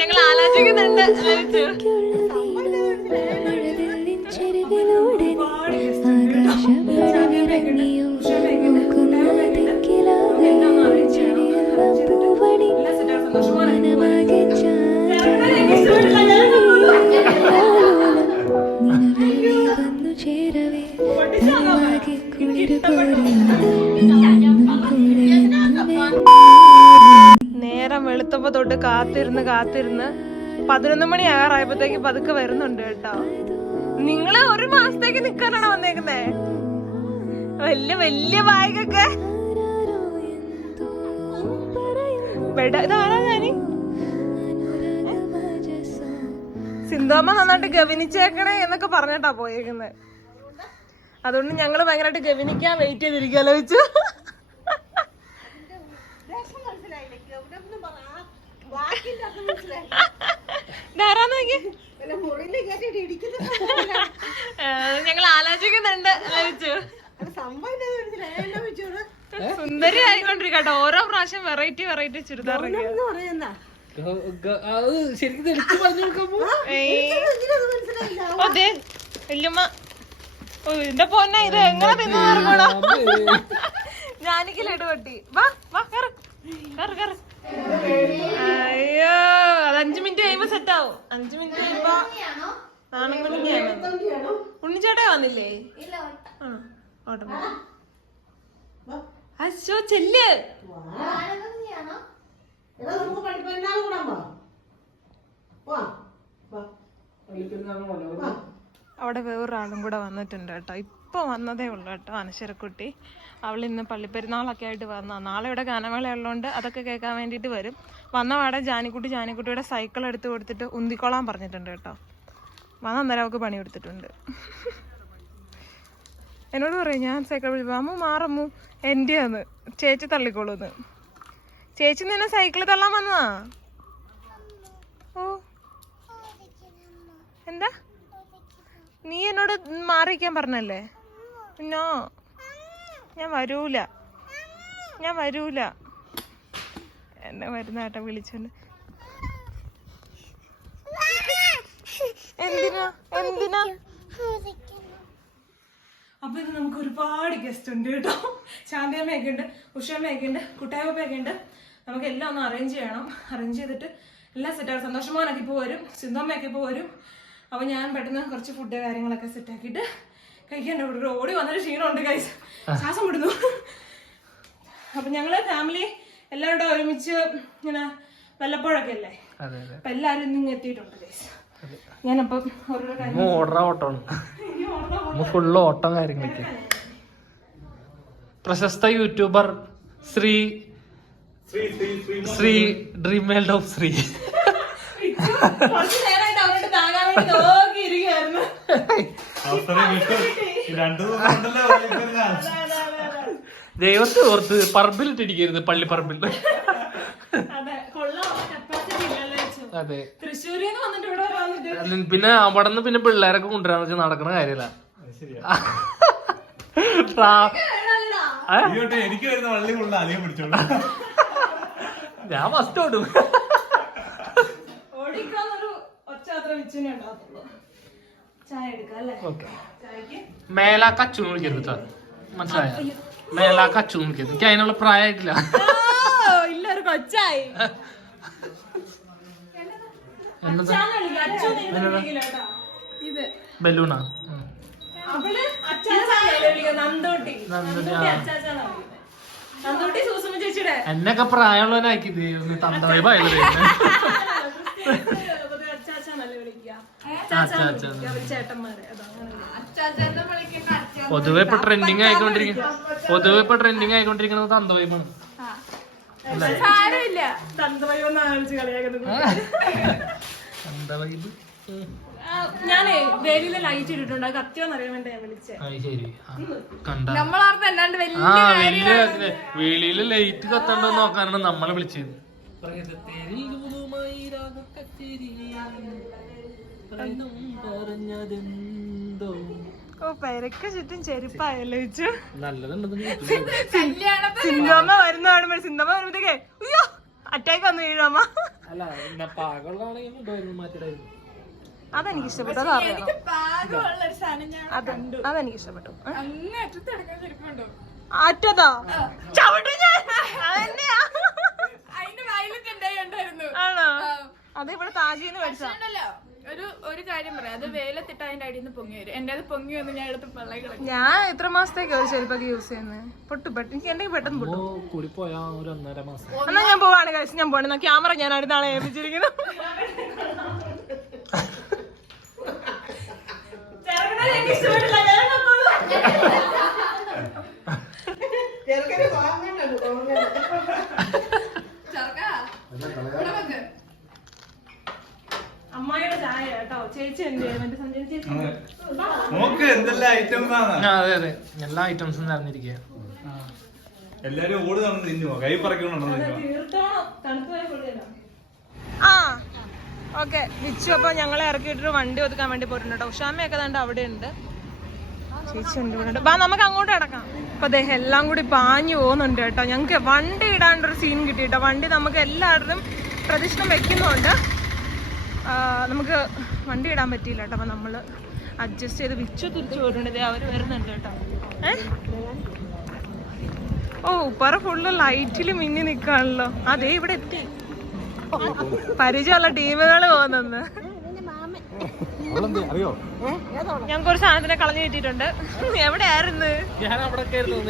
ഞങ്ങൾ ആലോചിക്കുന്നുണ്ട് ആലോചിച്ചു. നേരം തൊട്ട് കാത്തിരുന്ന് കാത്തിരുന്ന് പതിനൊന്ന് മണി ആറായപ്പോഴത്തേക്ക് പതുക്കെ വരുന്നുണ്ട് കേട്ടോ. നിങ്ങൾ ഒരു മാസത്തേക്ക് നിക്കാനാണോ വന്നേക്കുന്നേ? വലിയ വലിയ ബാഗൊക്കെ. ഇതാരാ നന്നായിട്ട് ഗവനിച്ചേക്കണേ എന്നൊക്കെ പറഞ്ഞിട്ടാ പോയേക്കുന്നത് അതുകൊണ്ട് ഞങ്ങൾ ഭയങ്കരമായിട്ട് ഗവനിക്കാൻ വെയിറ്റ് ചെയ്തിരിക്കുമല്ലോ വെച്ചു. ഇതാരാന്ന് നോക്കിയേ? ഞങ്ങൾ ആലോചിക്കുന്നുണ്ട്. സുന്ദരി ആയിക്കൊണ്ടിരിക്കട്ടോ. ഓരോ പ്രാവശ്യം വെറൈറ്റി വെറൈറ്റി ചുരിദാർ അത് ശരിക്കും അതെ വല്യമ്മ. ഓ എന്റെ പൊന്നെ ഇത് എങ്ങനെ തിന്നു തീർക്കണോ വാ വാ കേറ്. കേറ് കേറ്. ആവും അഞ്ചു മിനിറ്റ് കഴിയുമ്പോ നാണക്കുണിക്കാണ് ഉണ്ണിച്ചേട്ടാ വന്നില്ലേ? ഓട്ടം. അശോ ചെല്ല്. അവിടെ വേറൊരാളും കൂടെ വന്നിട്ടുണ്ട് കേട്ടോ. ഇപ്പൊ വന്നതേ ഉള്ളൂ കേട്ടോ അനശ്വരക്കുട്ടി. അവൾ ഇന്ന് പള്ളിപ്പെരുന്നാളൊക്കെ ആയിട്ട് വന്ന നാളെ ഇവിടെ ഗാനമേള ഉള്ളതുകൊണ്ട് അതൊക്കെ കേൾക്കാൻ വേണ്ടിയിട്ട് വരും. വന്ന പാടെ ജാനിക്കുട്ടി ജാനിക്കുട്ടിയുടെ സൈക്കിൾ എടുത്ത് കൊടുത്തിട്ട് ഉന്തിക്കോളാൻ പറഞ്ഞിട്ടുണ്ട് കേട്ടോ. വന്ന അന്നേരം അവൾക്ക് പണി കൊടുത്തിട്ടുണ്ട്. എന്നോട് പറയും ഞാൻ സൈക്കിൾ വിളിച്ചു അമ്മു മാറമ്മു എന്റെയാന്ന് ചേച്ചി തള്ളിക്കോളൂന്ന്. ചേച്ചി നിന്നെ സൈക്കിൾ തള്ളാൻ വന്നതാ? ഓ. എന്താ? നീ എന്നോട് മാറിയിരിക്കാൻ പറഞ്ഞല്ലേ? നോ ഞാൻ വരൂല. ഞാൻ വരൂല. എന്നെ വരുന്ന ഏട്ടൻ വിളിച്ചോണ്ട്. എന്തിനാ? എന്തിനാ? അപ്പൊ ഇത് നമുക്ക് ഒരുപാട് ഗസ്റ്റ് ഉണ്ട് കേട്ടോ. ശാന്തിയമ്മയൊക്കെ ഉണ്ട് ഉഷയമ്മയൊക്കെ ഉണ്ട് കുട്ടായമ്മയൊക്കെ ഉണ്ട്. നമുക്ക് എല്ലാം ഒന്ന് അറേഞ്ച് ചെയ്യണം. അറേഞ്ച് ചെയ്തിട്ട് എല്ലാം സെറ്റാകും സന്തോഷമോനൊക്കെ ഇപ്പോൾ വരും സിന്ധമ്മയൊക്കെ ഇപ്പോൾ വരും. അപ്പൊ ഞാൻ പെട്ടെന്ന് കുറച്ച് ഫുഡ് കാര്യങ്ങളൊക്കെ സെറ്റ് ഇവിടെ ഓടി വന്നൊരു ക്ഷീണമുണ്ട് കൈ ശ്വാസം വിടുന്നു. അപ്പൊ ഞങ്ങൾ ഫാമിലി എല്ലാവരുടെ ഒരുമിച്ച് ഇങ്ങനെ വല്ലപ്പോഴൊക്കെ അല്ലേ? അതെ അതെ. അപ്പൊ എല്ലാരും ഇന്ന് എത്തിയിട്ടുണ്ട് കൈസ് ഞാനപ്പം ഓരോരോ കാര്യം ഓർഡർ ഓട്ടമാണ്. ഫുള്ള് ഓട്ടം. കാര്യങ്ങളൊക്കെ. പ്രശസ്ത YouTuber Sree Sree dream world of Sree ദൈവത്തെ ഓർത്ത് പറമ്പിലിട്ടിരിക്കരുത് പള്ളി പറമ്പിൽ. അതെ പിന്നെ അവിടെ നിന്ന് പിന്നെ പിള്ളേരൊക്കെ കൊണ്ടുവരാന്ന് വെച്ചാൽ നടക്കണ കാര്യമില്ല ഞാൻ ഫസ്റ്റ് ഓടും. ഒച്ച അത്ര വിച്ചിനെ മേലാ കച്ചു വിളിക്കരുത് കേട്ടോ മനസ്സിലായ? മേലാ കച്ചു വിളിക്കരുത്. എനിക്ക് അതിനുള്ള പ്രായമായിട്ടില്ല. ഇല്ല ഒരു കൊച്ചായി. ബലൂണാ? അവൾ അച്ചാച്ചാന്നല്ലേ വിളിക്കുന്നത്? നന്തോട്ടി പൊതുവെ ഇപ്പൊ ട്രെൻഡിങ് ആയിക്കൊണ്ടിരിക്കുന്ന പൊതുവെ ഇപ്പൊ ട്രെൻഡിങ് ആയിക്കൊണ്ടിരിക്കുന്നത് ആ, ഞാനേ വേലിയിലെ ലൈറ്റ് ഇട്ടിട്ടുണ്ട്. അത് കത്തിയോന്ന് അറിയാൻ വേണ്ടി ഞാൻ വിളിച്ചേ. നമ്മളാർക്കും അല്ലാണ്ട് വലിയ ആ വലിയ വെളിയിൽ ലൈറ്റ് കത്തണ്ടോ നോക്കാനാണ് നമ്മളെ വിളിച്ചത്. പറഞ്ഞതെന്തോ? ഓ പെരക്ക് ചുറ്റും ചെരുപ്പായല്ലോ വെച്ചു. സിന്ധമ്മ വരുന്ന കാണുമ്പോ സിന്ധമ്മ വരുമ്പോഴത്തേക്കേ അയ്യോ അറ്റാക്ക് വന്നു വീഴമ്മ അതെനിക്ക് ഇഷ്ടപ്പെട്ടു അത് അതെനിക്ക് ഇഷ്ടപ്പെട്ടു അറ്റതാ ചവിട്ടു ഞാൻ. ആണോ? അത് ഇവിടെ താജീന്ന് പഠിച്ചോ ഒരു ഒരു കാര്യം പറയാം. അത് വേലത്തിട്ട് അതിന്റെ അടിയിൽ നിന്ന് പൊങ്ങി വരും. എന്റെ അത് പൊങ്ങി വന്ന് ഞാൻ എടുത്ത് പള്ളി കളഞ്ഞു ഞാൻ എത്ര മാസത്തേക്ക് ഒരു ചെരുപ്പൊക്കെ യൂസ് ചെയ്യുന്നത് പൊട്ടു പെട്ടെന്ന് എനിക്ക് എന്തെങ്കിലും പെട്ടെന്ന് പൊട്ടു. കൂടി പോയാ ഒരു ഒന്നര മാസം. എന്നാ ഞാൻ പോവാണ് കഴിച്ച് ഞാൻ പോണ ക്യാമറ ഞാൻ അടുത്താണ് ഏൽപ്പിച്ചിരിക്കുന്നത്. അമ്മായിയുടെ ചായ കേട്ടോ ചേച്ചി എന്ത് ചെയ്യും? മറ്റേ സഞ്ജന ചേച്ചി നോക്ക് എന്തെല്ലാം ഐറ്റംസ് ആണ് ആ, അതെ അതെ. എല്ലാ ഐറ്റംസും നിറഞ്ഞിരിക്കുക എല്ലാരും ഓടി നടന്ന് തിന്നു കൈ പറക്കണോ ആ ഓക്കെ. വിച്ചു അപ്പൊ ഞങ്ങളെ ഇറക്കിയിട്ടൊരു വണ്ടി ഒതുക്കാൻ വേണ്ടി പോയിട്ടുണ്ട് കേട്ടോ. ഉഷാമയൊക്കെ ദാണ്ട് അവിടെ ഉണ്ട് ചേച്ചി ഉണ്ട് ഇവിടെ വാ നമുക്ക് അങ്ങോട്ട് അടക്കാം അപ്പൊ അദ്ദേഹം എല്ലാം കൂടി പാഞ്ഞു പോകുന്നുണ്ട് കേട്ടോ. ഞങ്ങക്ക് വണ്ടി ഇടാണ്ടൊരു സീൻ കിട്ടി കേട്ടോ. വണ്ടി നമുക്ക് എല്ലാവരുടെയും പ്രദക്ഷിണം വെക്കുന്നുണ്ട് നമുക്ക് വണ്ടി ഇടാൻ പറ്റിയില്ല കേട്ടോ. അപ്പൊ നമ്മൾ അഡ്ജസ്റ്റ് ചെയ്ത് വിച്ചു തിരിച്ചു പോയിട്ടുണ്ട്. അവർ അവർ വരുന്നുണ്ട് കേട്ടോ. ഓ ഉപ്പാറ ഫുള്ള് ലൈറ്റിൽ മിന്നി നിക്കാണല്ലോ. അതെ ഇവിടെ എത്തി. പരിചയമുള്ള ടീമുകൾ പോകുന്നെന്ന് അറിയോ? ഞങ്ങൾക്ക് ഒരു സാധനത്തിനെ കളഞ്ഞു കിട്ടിയിട്ടുണ്ട്. എവിടെയായിരുന്നു? ഞാൻ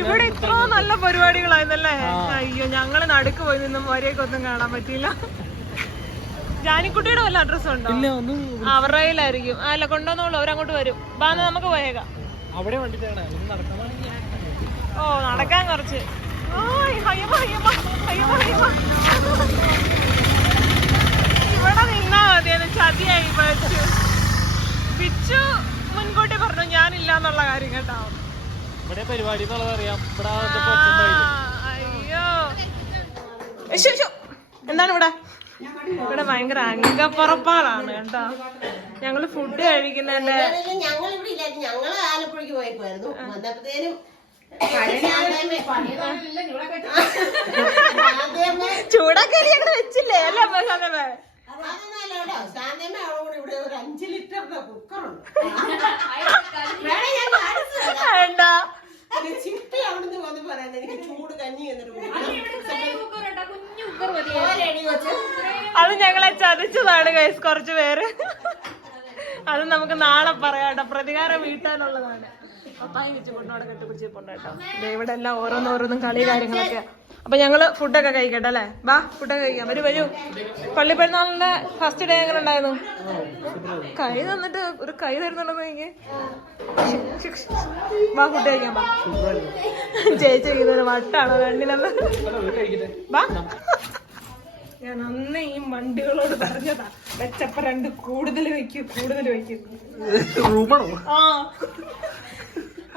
ഇവിടെ ഇത്ര നല്ല പരിപാടികളായിരുന്നല്ലേ? അയ്യോ ഞങ്ങൾ നടുക്ക് പോയി നിന്നും വരെയൊക്കെ ഒന്നും കാണാൻ പറ്റിയില്ല. ജാനിക്കുട്ടിയുടെ വല്ല അഡ്രസ് ഉണ്ടോ? ഇല്ല ഒന്നും അവരുടെ കയ്യിലായിരിക്കും. അല്ല കൊണ്ടുവന്നോളൂ അവരങ്ങോട്ട് വരും. ബാന്ന് നമുക്ക് പോയേക്കാം. അവിടെ ഓ നടക്കാൻ കുറച്ച്. ഇവിടെ നിന്നാ മതിയെന്ന് ചതിയായി വെച്ചു പിച്ചു മുൻകൂട്ടി പറഞ്ഞു ഞാനില്ല എന്നുള്ള കാര്യം കേട്ടോ. ഇവിടെ പരിപാടി അറിയാം. അയ്യോ. എന്താണ് ഇവിടെ? ഇവിടെ ഭയങ്കര അംഗപ്പുറപ്പാടാണ് കേട്ടോ. ഞങ്ങൾ ഫുഡ് കഴിക്കുന്നതിന്റെ ഞങ്ങൾ ഇവിടെ പോയേക്കുമായിരുന്നു വന്നപ്പോഴത്തേനും ഞങ്ങൾ വെച്ചില്ലേ? അല്ലേ അവളോട് ഇവിടെ ഒരു അഞ്ച് ലിറ്ററിന്റെ കുക്കറുണ്ട് വേണേ ഞാൻ കാണിച്ചു തരാം. വേണ്ട. അത് ചിപ്പി അവിടുന്ന് വന്ന് പറയുന്നത് എനിക്ക് ചൂട് കഞ്ഞി എന്നിട്ട് അത് ഞങ്ങളെ ചതിച്ചതാണ് ഗൈസ് കുറച്ച് പേര്. അത് നമുക്ക് നാളെ പറയാട്ടോ പ്രതികാരം വീട്ടാനുള്ളതാണ്. പപ്പായ വെച്ച് കൊണ്ടോടെ കെട്ടിപ്പിടിച്ച് കൊണ്ടോട്ടോ ഇവിടെ എല്ലാം ഓരോന്നോരോന്നും കളി കാര്യങ്ങളൊക്കെ. അപ്പൊ ഞങ്ങൾ ഫുഡൊക്കെ കഴിക്കട്ടെ അല്ലേ? വാ ഫുഡൊക്കെ കഴിക്കാം. വരൂ വരൂ. പള്ളി പെരുന്നാളിന്റെ ഫസ്റ്റ് ഡേ എങ്ങനെ ഉണ്ടായിരുന്നു? കൈ തന്നിട്ട് ഒരു കൈ തരുന്നുണ്ടെന്ന് എനിക്ക് വാ ഫുഡ് കഴിക്കാം വാ. ചേച്ചി വട്ടാണോ രണ്ടിലെന്ന് വാ. ഞാൻ അന്ന് ഈ മണ്ടികളോട് പറഞ്ഞതാ. വെച്ചപ്പ രണ്ട് കൂടുതൽ വെക്കും കൂടുതൽ വെക്കും റൂമാണോ? ആ.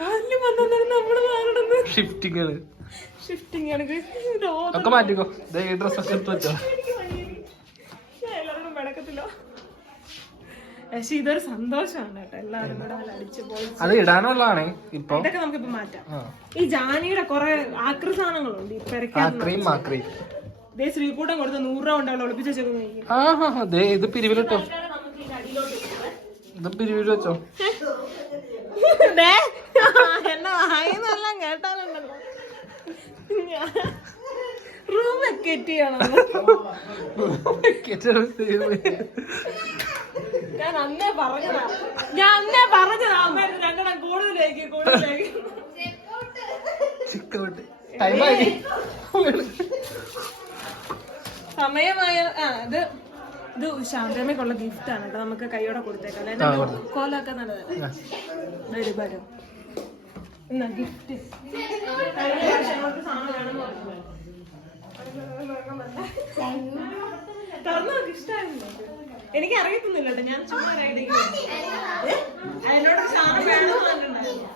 ആരിലും വന്നു നമ്മൾ മാറണമെന്ന് ഷിഫ്റ്റിംഗ് ആണ്. ഷിഫ്റ്റിംഗ് ആണ്. ഒക്കെ മാറ്റിക്കോ. ദേ ഈ ഡ്രസ് ഒക്കെ എടുത്ത് വെച്ചോ. എല്ലാവരും മെടക്കത്തില്ല. പക്ഷെ ഇതൊരു സന്തോഷമാണ് കേട്ടോ. എല്ലാവരും കൂടെ അടിച്ചു പോയി അത് ഇടാനുള്ളതാണ് ഇപ്പൊ. ഇതൊക്കെ നമുക്കിപ്പോ മാറ്റാം. ഈ ജാനിയുടെ കുറെ ആക്രി സാധനങ്ങളുണ്ട്. ഈ ശ്രീകൂട്ടം കൊടുത്ത നൂറ് രൂപ ഉണ്ടാവുള്ളൂ ഒളിപ്പിച്ച് വെച്ചേക്കുന്നു ആ ഹാ ഹാ ദേ ഇത് പിരിവിലിട്ടോ. ഇത് പിരിവിൽ വെച്ചോ. എന്നെ വായിന്നെല്ലാം കേട്ടാലുണ്ടല്ലോ. റൂം വെക്കേറ്റ് ചെയ്യണം. ഞാൻ അന്നേ പറഞ്ഞതാ. ഞാൻ അന്നേ പറഞ്ഞതാ. അമ്മേടെ രണ്ടെണ്ണം കൂടുതലേക്ക് കൂടുതലേക്ക്. ചിക്കോട്ട്. ടൈമായി സമയമായ ആ ഇത് ഇത് ശാന്തമ്മയ്ക്കുള്ള ഗിഫ്റ്റ് ആണ് കേട്ടോ. നമുക്ക് കൈയോടെ കൊടുത്തേക്കാം. കോലൊക്കെ നല്ലതല്ലേ വരും വരും. എന്നാ ഗിഫ്റ്റ് തുറന്നു നോക്ക് ഇഷ്ടമായിരുന്നു എനിക്ക് അറിയത്തൊന്നുമില്ല കേട്ടോ. ഞാൻ ചുമ്മാ അതിനോട് സാധനം വേണമെന്ന് പറഞ്ഞിട്ടുണ്ടായിരുന്നു.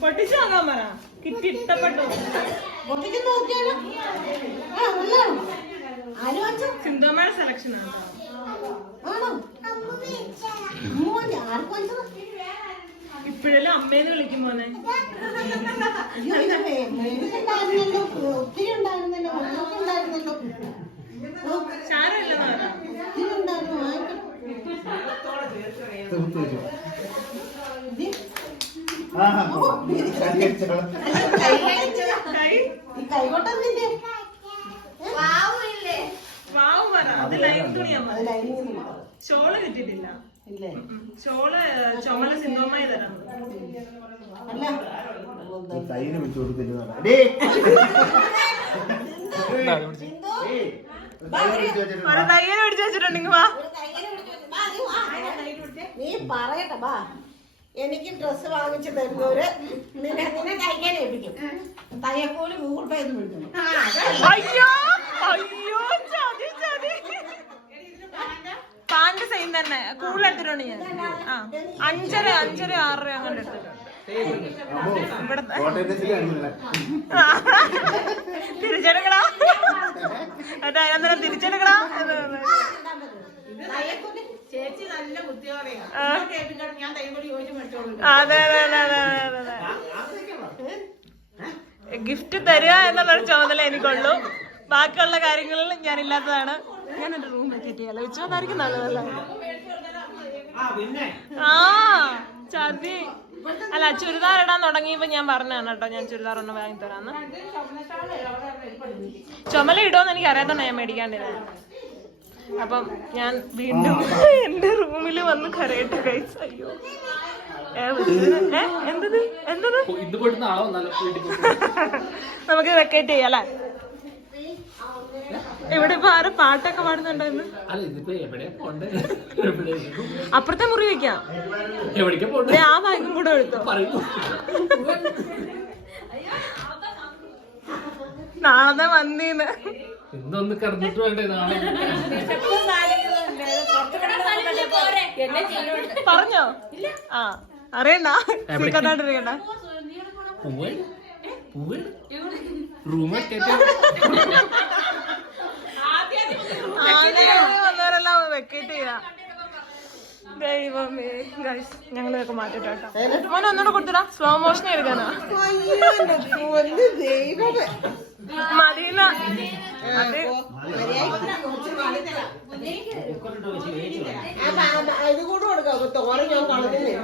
പൊട്ടിച്ചു നോക്കാൻ പറ. കിറ്റ് ഇഷ്ടപ്പെട്ടു. പൊട്ടിച്ച് നോക്കിയാലോ? സിന്ധുമ്മയുടെ സെലക്ഷൻ ആണ്? ഇപ്പോഴെല്ലാം അമ്മേന്ന് വിളിക്കും മോനെ. ഒത്തിരി ഉണ്ടായിരുന്നല്ലോ ഉണ്ടായിരുന്നല്ലോ സാരമില്ലെന്ന് പറ ഒത്തിരി ഉണ്ടായിരുന്നു വാങ്ങിക്കണം. ഇത് ഓ, കൈ ഈ കൈകൊട്ടൊന്നില്ലേ വാവ് പറ അത് ലൈൻ തുണിയാ അത് ലൈനിങ് ഷോൾ കിട്ടിയിട്ടില്ല ഇല്ലേ? കിട്ടിട്ടില്ല ഷോൾ ചുമല സിന്ധുമായി തരാം. അല്ല. കയ്യിന് വിട്ടു കൊടുക്കുന്നു ഒരു തയ്യൽ പിടിച്ചു വെച്ചിട്ടുണ്ടെങ്കിൽ വാ. ബാ, നീ വാ. നീ പറയട്ടെ ബാ എനിക്ക് ഡ്രസ്സ് വാങ്ങിച്ചു തരുന്നവര് നിന്നെ നിന്നെ തയ്ക്കാൻ ഏൽപ്പിക്കും. തയ്യക്കോൽ ഗൂഗിൾ പേ എന്ന് വിളിക്കണം അയ്യോ അയ്യോ ചതി ചതി. പാന്റ് സെയിം തന്നെ. കൂടുതൽ എടുത്തിട്ടുണ്ട് ഞാൻ. ആ. അഞ്ചര അഞ്ചര ആറ് രൂപ അങ്ങനെ എടുത്തിട്ടുണ്ട്. തിരിച്ചെടുക്കടാ. മറ്റേ അന്നേരം തിരിച്ചെടുക്കടാ. ചേച്ചി നല്ല ബുദ്ധിയോടെയാണ് ഞാൻ തയ്യക്കൂലി ചോദിച്ചു അതെ അതെ അതെ അതെ അതെ അതെ ഗിഫ്റ്റ് തരിക എന്നുള്ളൊരു ചുമതല എനിക്കുള്ളൂ. ബാക്കിയുള്ള കാര്യങ്ങളിൽ ഞാൻ ഇല്ലാത്തതാണ് ഞാൻ എന്റെ റൂം വെക്കേറ്റ് ചെയ്യാലോ നല്ലതല്ല ആ ചതി. അല്ല ചുരിദാർ ഇടാൻ തുടങ്ങിയപ്പോ ഞാൻ പറഞ്ഞതാണ് കേട്ടോ ഞാൻ ചുരിദാർ ഒന്ന് വാങ്ങി തരാന്ന്. ചുമല ഇടുമെന്ന് എനിക്ക് അറിയാത്തോണ്ട് ഞാൻ മേടിക്കാണ്ടിരുന്നത്. അപ്പം ഞാൻ വീണ്ടും എന്റെ റൂമിൽ വന്ന് കരയട്ടെ കൈസ് നമുക്ക് വെക്കേറ്റ് ചെയ്യാം അല്ലേ? ഇവിടെ ഇപ്പൊ ആരും പാട്ടൊക്കെ പാടുന്നുണ്ടായിരുന്നു അപ്പുറത്തെ മുറി വെക്കാം. എവിടേക്കാ പോണ്ടേ? ദേ, ആ ബാഗും കൂടെ എടുത്തോ. നാളെ വന്നീന്ന്. ഇന്നൊന്ന് കിടന്നിട്ട് വേണ്ടേ നാളെ? പറഞ്ഞോ? ആ. അറിയണ്ട. അറിയണ്ട വന്നവരെല്ലാം വെക്കേറ്റ് ദൈവമേ ഗൈസ് ഞങ്ങളൊക്കെ മാറ്റിട്ടോ മോനെ ഒന്നുകൂടെ കൊടുത്തിടാ. Slow motion എടുക്കാനാ. ഇത് കൂടെ. തോര ഞാൻ പൊട്ടിക്കും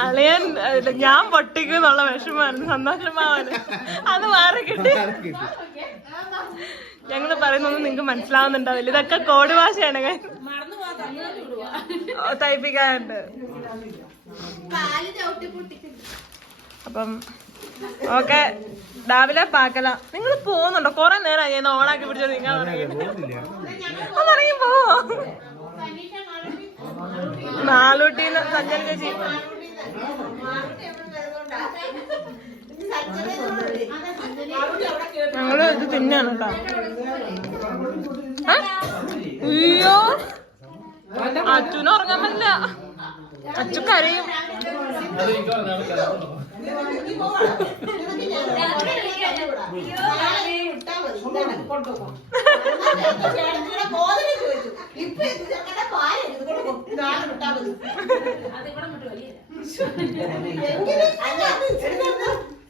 അളിയൻ അല്ല, ഞാൻ പൊട്ടിക്കുന്നുള്ള സന്തോഷമാവാന് അത് മാറി കിട്ടി. ഞങ്ങൾ പറയുന്നൊന്നും നിങ്ങക്ക് മനസ്സിലാവുന്നുണ്ടാവില്ല. ഇതൊക്കെ കോഡ് ഭാഷയാണ്. തയ്പ്പിക്കാനുണ്ട്. അപ്പം ഓക്കെ. രാവിലെ പാക്കല. നിങ്ങൾ പോകുന്നുണ്ടോ? കൊറേ നേരം ഞാൻ ഓണാക്കി പിടിച്ചത് നിങ്ങൾ ഒന്നിറങ്ങി പോവോ നാളൂട്ടിന്ന് സഞ്ചരി ചേച്ചി. ഞങ്ങൾ ഇത് തിന്നാണ് കേട്ടോ അയ്യോ. അച്ഛനും ഉറങ്ങാൻ പറ്റില്ല അച്ഛൻ കരയും.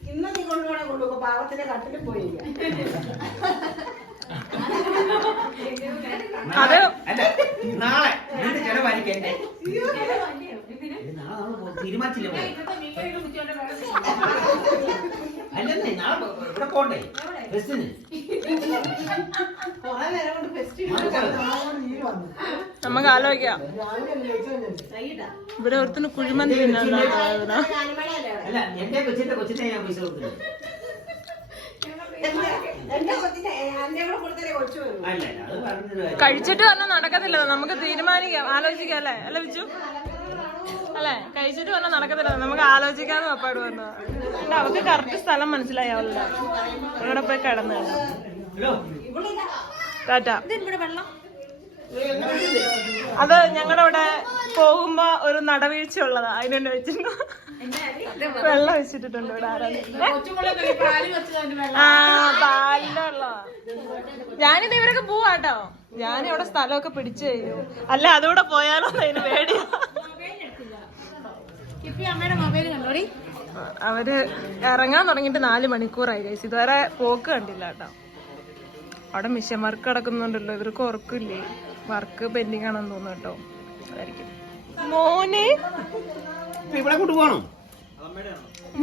ഇന്ന് നീ കൊണ്ടുപോകണേ കൊണ്ടുപോകും പാവത്തിന്റെ കട്ടിൽ പോയി അത്. അല്ല നാളെ ചില ചെലവായിരിക്കണ്ടേ തീരുമാനിച്ചില്ല അല്ലെന്നേ നാളെ ഇവിടെ പോണ്ടേ? നമുക്ക് ആലോചിക്കാം ഇവിടെ ഒരുത്തിന് കുഴിമന്തി അല്ല എന്റെ കൊച്ചിന്റെ കൊച്ചിനെ ഞാൻ പൈസ കഴിച്ചിട്ട് പറഞ്ഞാൽ നടക്കത്തില്ല നമുക്ക് തീരുമാനിക്കാം ആലോചിക്കാം അല്ലേ? അല്ല വിച്ചു അല്ലേ? കഴിച്ചിട്ട് വന്നാൽ നടക്കത്തില്ല. നമുക്ക് ആലോചിക്കാതെ അപ്പാട് വന്നത്. അവർക്ക് കറക്റ്റ് സ്ഥലം മനസ്സിലായി അവളുടെ അവിടെ പോയി കിടന്നു അത് ഞങ്ങളുടെ ഇവിടെ പോകുമ്പോ ഒരു നടവീഴ്ച ഉള്ളതാ അതിനെ വെച്ചിട്ടുണ്ട് വെള്ളം വെച്ചിട്ടുണ്ട് ഇവിടെ ആ ഞാനിത് ഇവരൊക്കെ പോവാട്ടോ. ഞാൻ ഇവിടെ സ്ഥലമൊക്കെ പിടിച്ചു കഴിഞ്ഞു. അല്ല അതുകൂടെ പോയാലോ അതിന് പേടിയാ. അവർ ഇറങ്ങാൻ തുടങ്ങിയിട്ട് നാല് മണിക്കൂറായി ഗൈസ് ഇതുവരെ പോക്ക് കണ്ടില്ല കേട്ടോ. അവിടെ മിഷൻ വർക്ക് കിടക്കുന്നുണ്ടല്ലോ ഇവർക്ക് ഉറക്കില്ലേ? വർക്ക് പെൻഡിങ് ആണെന്ന് തോന്നുന്നു കേട്ടോ. അതായിരിക്കും. മോനെ. ഇവിടെ കൊണ്ട് പോകണം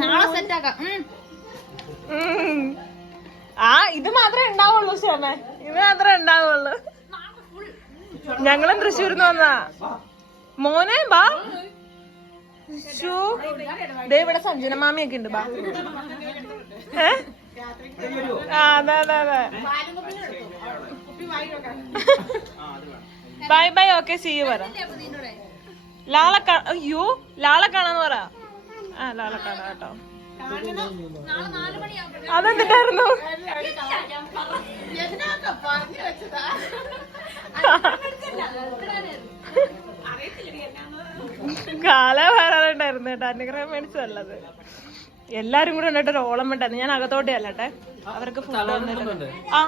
നാളെ സെറ്റ് ആക്കാം. ആ ഇത് മാത്രമേ ഉണ്ടാവുള്ളൂ ശ്യാമേ ഇത് മാത്രമേ ഉണ്ടാവുള്ളൂ. ഞങ്ങളും തൃശ്ശൂരിന്ന് വന്നാ മോനെ ബാ. ദേ ഇവിടെ സഞ്ജന മാമിയൊക്കെ ഉണ്ട് ബാ. ആ bye bye okay see you പറ. ലാളെ അയ്യോ ലാളെ കാണാന്ന് പറ. ആ ലാളെ കാണാ കേട്ടോ. അതെന്തിട്ടായിരുന്നു കാല വരാറുണ്ടായിരുന്നു കേട്ടോ. അനുഗ്രഹം മേടിച്ചതല്ലത് എല്ലാരും കൂടെ ഉണ്ടായിട്ട് ഒരു ഓളം വേണ്ടായിരുന്നു ഞാൻ അകത്തോട്ടേ അല്ലട്ടെ. അവർക്ക് ഫുഡ് ആ.